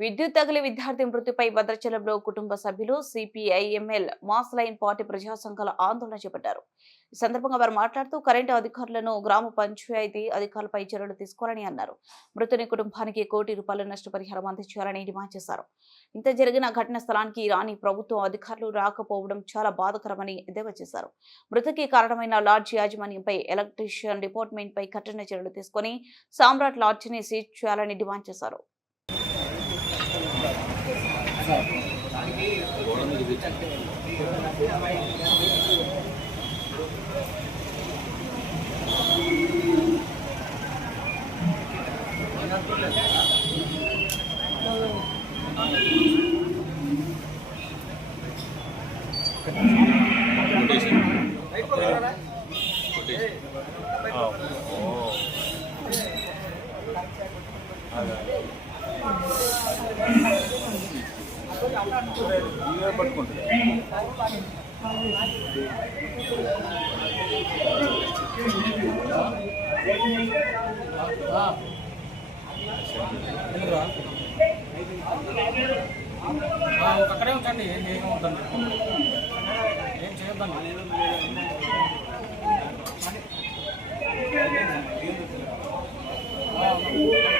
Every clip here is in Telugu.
విద్యుత్ తగిలి విద్యార్థి మృతిపై భద్రాచలంలో కుటుంబ సభ్యులు సిపిఐఎంఎల్ మాస్ లైన్ పార్టీ ప్రజా సంఘాల ఆందోళన చేపట్టారు. ఈ సందర్భంగా వారు మాట్లాడుతూ కరెంటు అధికారులను గ్రామ పంచాయతీ అధికారులపై చర్యలు తీసుకోవాలని అన్నారు. మృతుని కుటుంబానికి కోటి రూపాయల నష్టపరిహారం అందించాలని డిమాండ్ చేశారు. ఇంత జరిగిన ఘటన స్థలానికి రాని ప్రభుత్వం అధికారులు రాకపోవడం చాలా బాధకరమని ఎద్దేవా చేశారు. మృతికి కారణమైన లాడ్జ్ యాజమాన్యంపై ఎలక్ట్రీషియన్ డిపార్ట్మెంట్ పై కఠిన చర్యలు తీసుకొని సామ్రాట్ లాడ్జిని సీజ్ చేయాలని డిమాండ్ చేశారు. కొటేషన్ కొటేషన్ అక్కడే ఉంచండి. ఏం చేయవద్దండి ఏం చేయొద్దండి? అట్టెళ్ళకండి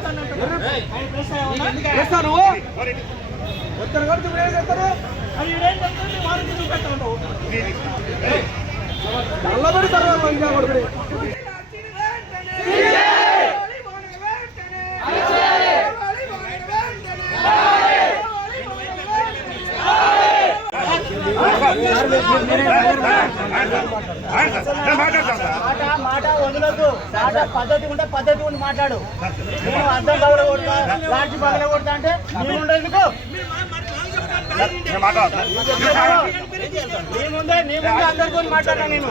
ఎర్రిపోక చేస్తా నువ్వు వచ్చాను కాబట్టి ఇప్పుడు ఏం చేస్తారు నల్ల పెడతారు వాళ్ళు ఇంకా కొడుకుని. మాట మాట వదలదు మాట పద్ధతి ఉంటే పద్ధతి ఉండి మాట్లాడు నేను అర్థం పగల కొడతా లాంటి పగల కొడతా అంటే నేను ఉండేందుకు నీ ముందే అందరితో నేను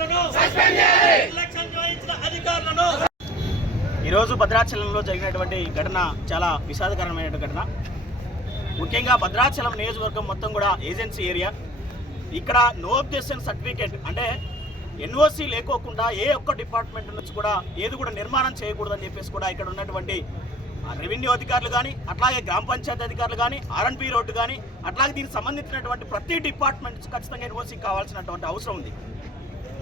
అధికారులను అధికారులను ఈరోజు భద్రాచలంలో జరిగినటువంటి ఘటన చాలా విషాదకరమైన ఘటన. ముఖ్యంగా భద్రాచలం నియోజకవర్గం మొత్తం కూడా ఏజెన్సీ ఏరియా. ఇక్కడ నో అబ్జెక్షన్ సర్టిఫికేట్ అంటే ఎన్ఓసి లేకోకుండా ఏ ఒక్క డిపార్ట్మెంట్ నుంచి కూడా ఏది కూడా నిర్మాణం చేయకూడదని చెప్పేసి కూడా ఇక్కడ ఉన్నటువంటి రెవెన్యూ అధికారులు కానీ అట్లాగే గ్రామ పంచాయతీ అధికారులు కానీ ఆర్ఎన్పి రోడ్డు కానీ అట్లాగే దీనికి సంబంధించినటువంటి ప్రతి డిపార్ట్మెంట్ ఖచ్చితంగా ఎన్ఓసి కావాల్సినటువంటి అవసరం ఉంది.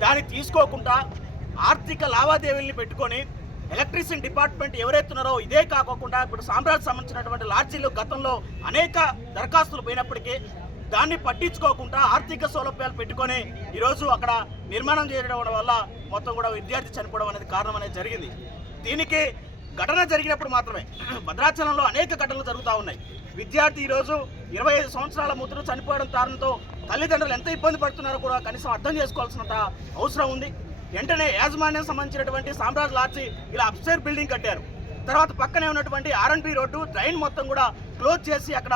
దాన్ని తీసుకోకుండా ఆర్థిక లావాదేవీల్ని పెట్టుకొని ఎలక్ట్రిసిటీ డిపార్ట్మెంట్ ఎవరైతున్నారో ఇదే కాకుండా ఇప్పుడు సామ్రాజ్ సంబంధించినటువంటి లాడ్జీలు గతంలో అనేక దరఖాస్తులు పోయినప్పటికీ దాన్ని పట్టించుకోకుండా ఆర్థిక సౌలభ్యాలు పెట్టుకొని ఈరోజు అక్కడ నిర్మాణం చేయడం వల్ల మొత్తం కూడా విద్యార్థి చనిపోవడం అనేది కారణం అనేది జరిగింది. దీనికి ఘటన జరిగినప్పుడు మాత్రమే భద్రాచలంలో అనేక ఘటనలు జరుగుతూ ఉన్నాయి. విద్యార్థి ఈరోజు ఇరవై ఐదు సంవత్సరాల ముద్ర చనిపోవడం కారణంతో తల్లిదండ్రులు ఎంత ఇబ్బంది పడుతున్నారో కూడా కనీసం అర్థం చేసుకోవాల్సినంత అవసరం ఉంది. వెంటనే యాజమాన్యం సంబంధించినటువంటి సామ్రాజ్ లాడ్జి ఇలా అప్స్టైర్ బిల్డింగ్ కట్టారు. తర్వాత పక్కనే ఉన్నటువంటి ఆర్ఎన్బి రోడ్డు డ్రైన్ మొత్తం కూడా క్లోజ్ చేసి అక్కడ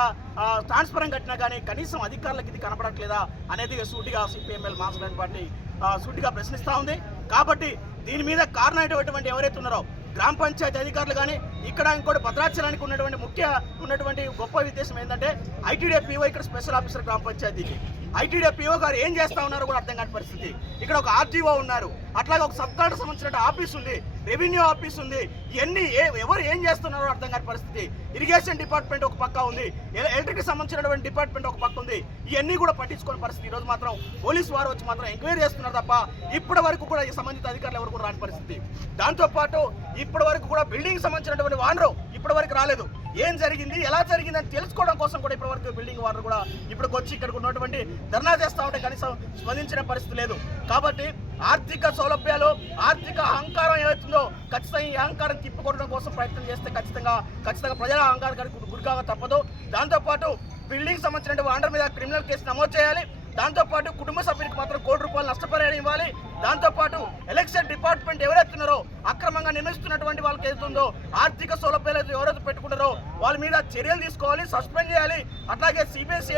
ట్రాన్స్ఫరం కట్టినా కానీ కనీసం అధికారులకు ఇది కనపడట్లేదా అనేది సూటిగా సిపిఎంఎల్ మాస్టర్ పార్టీ సూటిగా ప్రశ్నిస్తూ ఉంది. కాబట్టి దీని మీద కారణమైనటువంటి ఎవరైతే ఉన్నారో గ్రామ పంచాయతీ అధికారులు కానీ ఇక్కడ ఇంకోటి భద్రాచలానికి ఉన్నటువంటి ముఖ్య ఉన్నటువంటి గొప్ప ఉద్దేశం ఏంటంటే ఐటీడీ పీఓ ఇక్కడ స్పెషల్ ఆఫీసర్ గ్రామ పంచాయతీకి. ఐటీడీ పిఓ గారు ఏం చేస్తా ఉన్నారో కూడా అర్థం కాని పరిస్థితి. ఇక్కడ ఒక ఆర్టీఓ ఉన్నారు. అట్లాగే ఒక సబ్ కలెక్టర్ సంబంధించిన ఆఫీస్ ఉంది. రెవెన్యూ ఆఫీస్ ఉంది. ఇవన్నీ ఏ ఎవరు ఏం చేస్తున్నారో అర్థం కాని పరిస్థితి. ఇరిగేషన్ డిపార్ట్మెంట్ ఒక పక్క ఉంది. ఎలక్ట్రిక్ సంబంధించినటువంటి డిపార్ట్మెంట్ ఒక పక్క ఉంది. ఇవన్నీ కూడా పట్టించుకోని పరిస్థితి. ఈ రోజు మాత్రం పోలీస్ వారు వచ్చి మాత్రం ఎంక్వైరీ చేస్తున్నారు తప్ప ఇప్పటి వరకు కూడా ఈ సంబంధిత అధికారులు ఎవరు కూడా రాని పరిస్థితి. దాంతోపాటు ఇప్పటి వరకు కూడా బిల్డింగ్ సంబంధించినటువంటి వానరు ఇప్పటి వరకు రాలేదు. ఏం జరిగింది ఎలా జరిగింది అని తెలుసుకోవడం కోసం కూడా ఇప్పటి వరకు బిల్డింగ్ వారు కూడా ఇప్పటికి వచ్చి ఇక్కడికి ఉన్నటువంటి ధర్నా చేస్తా ఉంటే కనీసం స్పందించిన పరిస్థితి లేదు. కాబట్టి ఆర్థిక సౌలభ్యాలు ఆర్థిక అహంకారం ఏమవుతుందో ఖచ్చితంగా ఈ అహంకారం తిప్పుకోవడం కోసం ప్రయత్నం చేస్తే ఖచ్చితంగా ఖచ్చితంగా ప్రజల అహంకారానికి గురికాగా తప్పదు. దాంతోపాటు బిల్డింగ్ సంబంధించిన వాండర్ మీద క్రిమినల్ కేసు నమోదు చేయాలి. దాంతోపాటు కుటుంబ సభ్యునికి మాత్రం కోటి రూపాయలు నష్టపరిహారం ఇవ్వాలి. దాంతోపాటు ఎలక్షన్ డిపార్ట్మెంట్ ఎవరెత్తున్నారో అక్రమంగా నిర్మిస్తున్నటువంటి వాళ్ళకి ఏదైతుందో ఆర్థిక సౌలభ్యాలు అయితే ఎవరైతే పెట్టుకుంటారో వాళ్ళ మీద చర్యలు తీసుకోవాలి సస్పెండ్ చేయాలి. అట్లాగే సిబిఎస్ఈ